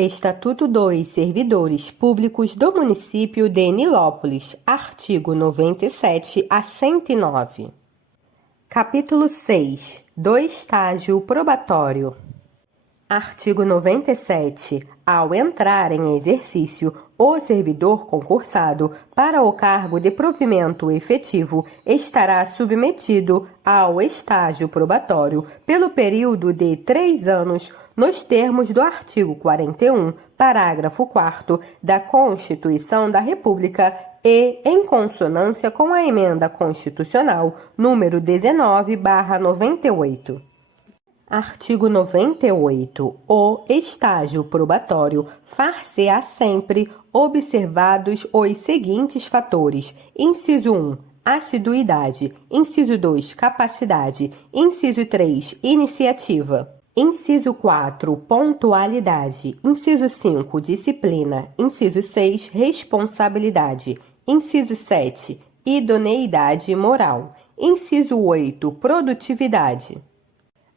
Estatuto dos Servidores Públicos do Município de Nilópolis, artigo 97 a 109. Capítulo 6 do Estágio Probatório. Artigo 97. Ao entrar em exercício, o servidor concursado para o cargo de provimento efetivo estará submetido ao estágio probatório pelo período de 3 anos, nos termos do artigo 41, parágrafo 4º da Constituição da República e em consonância com a Emenda Constitucional número 19/98. Artigo 98. O estágio probatório far-se-á sempre observados os seguintes fatores: inciso 1, assiduidade; inciso 2, capacidade; inciso 3, iniciativa; inciso 4, pontualidade; inciso 5, disciplina; inciso 6, responsabilidade; inciso 7, idoneidade moral; inciso 8, produtividade.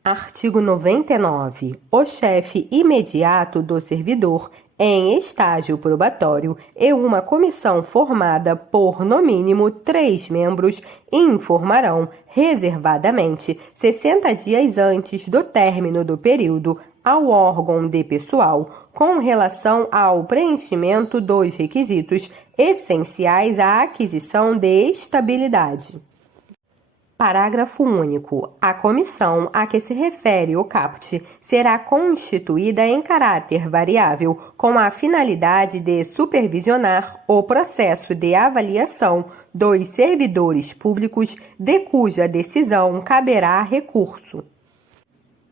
Artigo 99. O chefe imediato do servidor em estágio probatório e uma comissão formada por, no mínimo, 3 membros informarão, reservadamente, 60 dias antes do término do período, ao órgão de pessoal, com relação ao preenchimento dos requisitos essenciais à aquisição de estabilidade. Parágrafo único. A comissão a que se refere o caput será constituída em caráter variável, com a finalidade de supervisionar o processo de avaliação dos servidores públicos, de cuja decisão caberá recurso.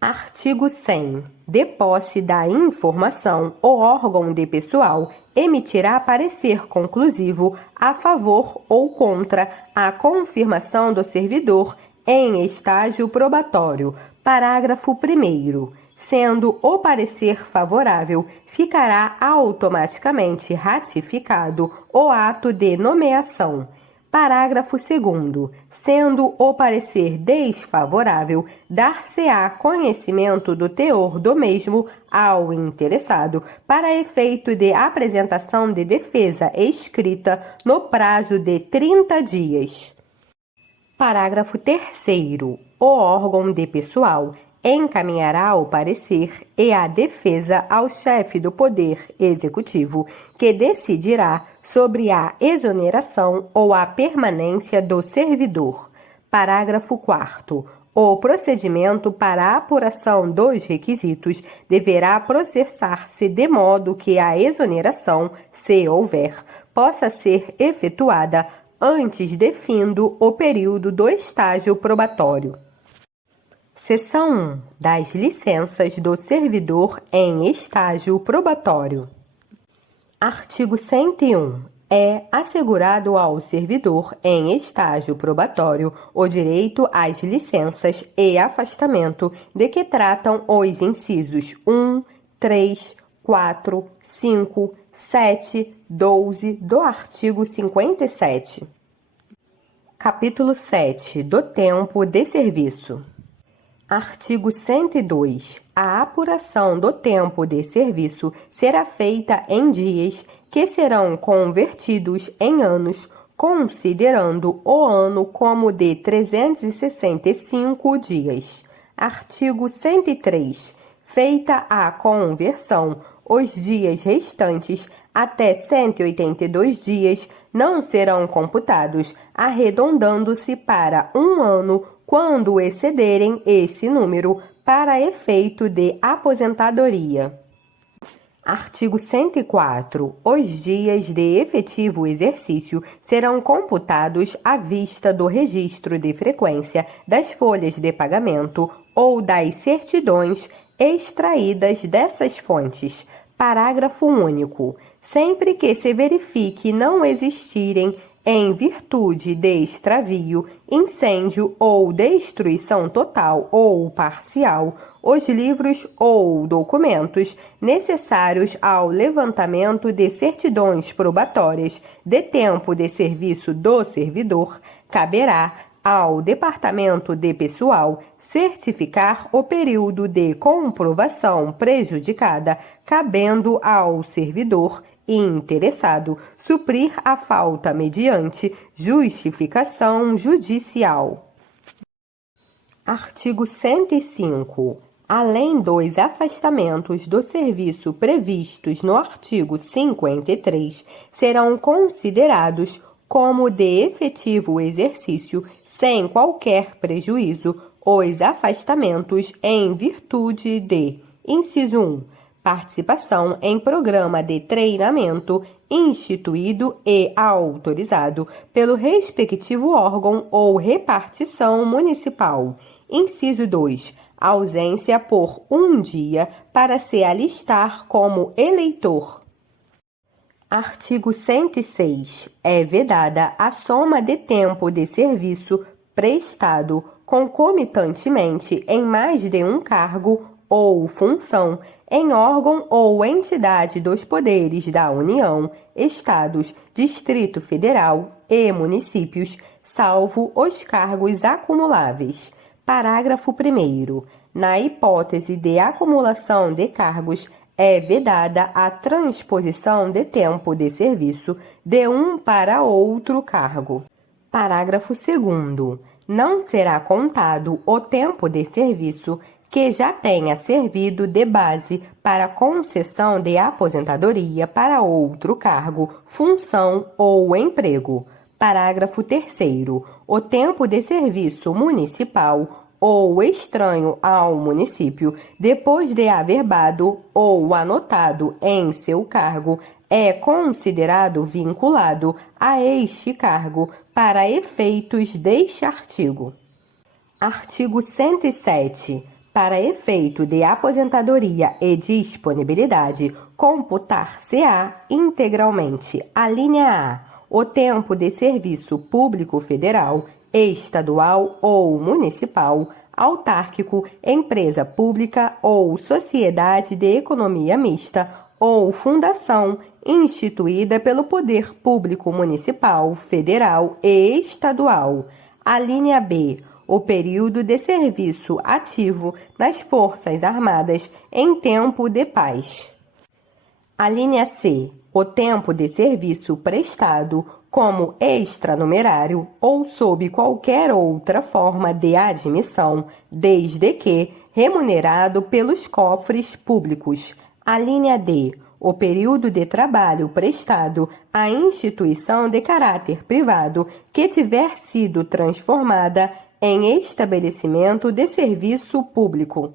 Artigo 100. De posse da informação, o órgão de pessoal emitirá parecer conclusivo a favor ou contra a confirmação do servidor em estágio probatório. Parágrafo 1º. Sendo o parecer favorável, ficará automaticamente ratificado o ato de nomeação. Parágrafo 2º. Sendo o parecer desfavorável, dar-se-á conhecimento do teor do mesmo ao interessado, para efeito de apresentação de defesa escrita no prazo de 30 dias. Parágrafo 3º. O órgão de pessoal encaminhará o parecer e a defesa ao chefe do Poder Executivo, que decidirá sobre a exoneração ou a permanência do servidor. Parágrafo 4º. O procedimento para a apuração dos requisitos deverá processar-se de modo que a exoneração, se houver, possa ser efetuada antes de findo o período do estágio probatório. Seção 1. Das licenças do servidor em estágio probatório. Artigo 101. É assegurado ao servidor em estágio probatório o direito às licenças e afastamento de que tratam os incisos 1, 3, 4, 5, 7, 12 do artigo 57. Capítulo 7. Do tempo de serviço. Artigo 102. A apuração do tempo de serviço será feita em dias que serão convertidos em anos, considerando o ano como de 365 dias. Artigo 103. Feita a conversão, os dias restantes, até 182 dias, não serão computados, arredondando-se para 1 ano, quando excederem esse número, para efeito de aposentadoria. Artigo 104. Os dias de efetivo exercício serão computados à vista do registro de frequência das folhas de pagamento ou das certidões extraídas dessas fontes. Parágrafo único. Sempre que se verifique não existirem, em virtude de extravio, incêndio ou destruição total ou parcial, os livros ou documentos necessários ao levantamento de certidões probatórias de tempo de serviço do servidor, caberá ao Departamento de Pessoal certificar o período de comprovação prejudicada, cabendo ao servidor interessado suprir a falta mediante justificação judicial. Artigo 105. Além dos afastamentos do serviço previstos no artigo 53, serão considerados como de efetivo exercício, sem qualquer prejuízo, os afastamentos em virtude de: inciso 1. Participação em programa de treinamento instituído e autorizado pelo respectivo órgão ou repartição municipal. Inciso 2. Ausência por um dia para se alistar como eleitor. Artigo 106. É vedada a soma de tempo de serviço prestado concomitantemente em mais de um cargo ou função em órgão ou entidade dos poderes da União, Estados, Distrito Federal e municípios, salvo os cargos acumuláveis. Parágrafo 1º. Na hipótese de acumulação de cargos, é vedada a transposição de tempo de serviço de um para outro cargo. Parágrafo 2º. Não será contado o tempo de serviço que já tenha servido de base para concessão de aposentadoria para outro cargo, função ou emprego. Parágrafo 3º. O tempo de serviço municipal ou estranho ao município, depois de averbado ou anotado em seu cargo, é considerado vinculado a este cargo para efeitos deste artigo. Artigo 107. Para efeito de aposentadoria e disponibilidade, computar-se-á integralmente: a linha A, o tempo de serviço público federal, estadual ou municipal, autárquico, empresa pública ou sociedade de economia mista ou fundação instituída pelo poder público municipal, federal e estadual. A linha B, o período de serviço ativo nas Forças Armadas em tempo de paz. A linha C, o tempo de serviço prestado como extranumerário ou sob qualquer outra forma de admissão, desde que remunerado pelos cofres públicos. A linha D, o período de trabalho prestado à instituição de caráter privado que tiver sido transformada em estabelecimento de serviço público.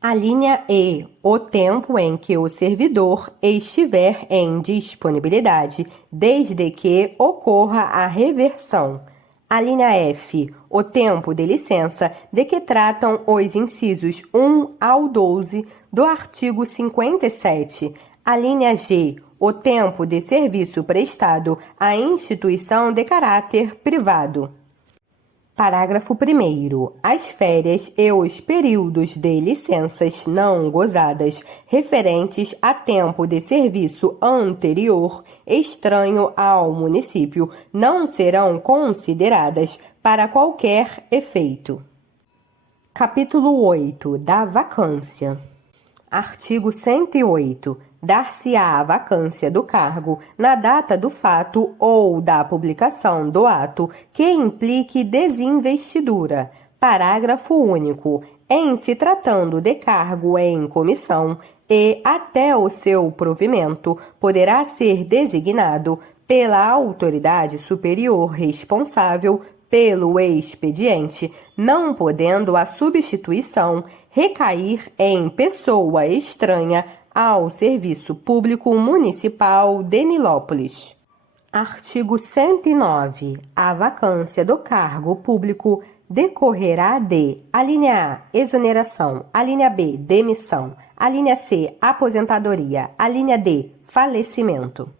A linha E, o tempo em que o servidor estiver em disponibilidade, desde que ocorra a reversão. A linha F, o tempo de licença de que tratam os incisos 1 ao 12 do artigo 57. A linha G, o tempo de serviço prestado à instituição de caráter privado. Parágrafo 1º. As férias e os períodos de licenças não gozadas referentes a tempo de serviço anterior, estranho ao município, não serão consideradas para qualquer efeito. Capítulo 8. Da vacância. Artigo 108. Dar-se-á a vacância do cargo na data do fato ou da publicação do ato que implique desinvestidura. Parágrafo único. Em se tratando de cargo em comissão e até o seu provimento, poderá ser designado pela autoridade superior responsável pelo expediente, não podendo a substituição recair em pessoa estranha ao Serviço Público Municipal de Nilópolis. Artigo 109. A vacância do cargo público decorrerá de: a linha A, exoneração; a linha B, demissão; a linha C, aposentadoria; a linha D, falecimento.